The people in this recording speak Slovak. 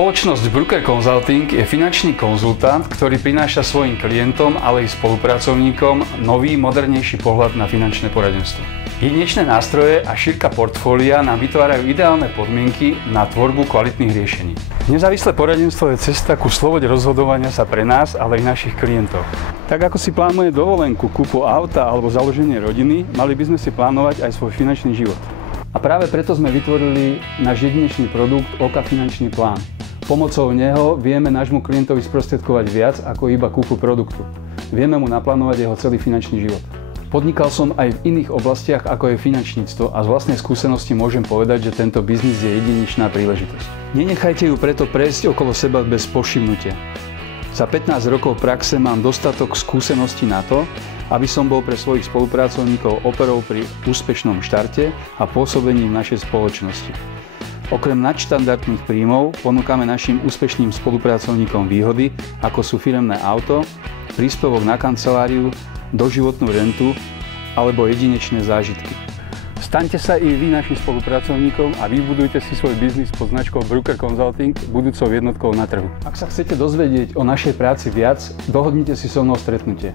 Spoločnosť Brooker Consulting je finančný konzultant, ktorý prináša svojim klientom, ale i spolupracovníkom nový, modernejší pohľad na finančné poradenstvo. Jedinečné nástroje a šírka portfólia nám vytvárajú ideálne podmienky na tvorbu kvalitných riešení. Nezávislé poradenstvo je cesta ku slobode rozhodovania sa pre nás, ale aj našich klientov. Tak ako si plánuje dovolenku, kúpu auta alebo založenie rodiny, mali by sme si plánovať aj svoj finančný život. A práve preto sme vytvorili náš jedinečný produkt Oka finančný plán. Pomocou neho vieme nášmu klientovi sprostredkovať viac ako iba kúpu produktu. Vieme mu naplánovať jeho celý finančný život. Podnikal som aj v iných oblastiach ako je finančníctvo a z vlastnej skúsenosti môžem povedať, že tento biznis je jedinečná príležitosť. Nenechajte ju preto prejsť okolo seba bez povšimnutia. Za 15 rokov praxe mám dostatok skúseností na to, aby som bol pre svojich spolupracovníkov operou pri úspešnom štarte a pôsobení v našej spoločnosti. Okrem nadštandardných príjmov ponúkame našim úspešným spolupracovníkom výhody, ako sú firemné auto, príspevok na kanceláriu, doživotnú rentu alebo jedinečné zážitky. Staňte sa i vy našim spolupracovníkom a vybudujte si svoj biznis pod značkou Brooker Consulting budúcou jednotkou na trhu. Ak sa chcete dozvedieť o našej práci viac, dohodnite si so mnou stretnutie.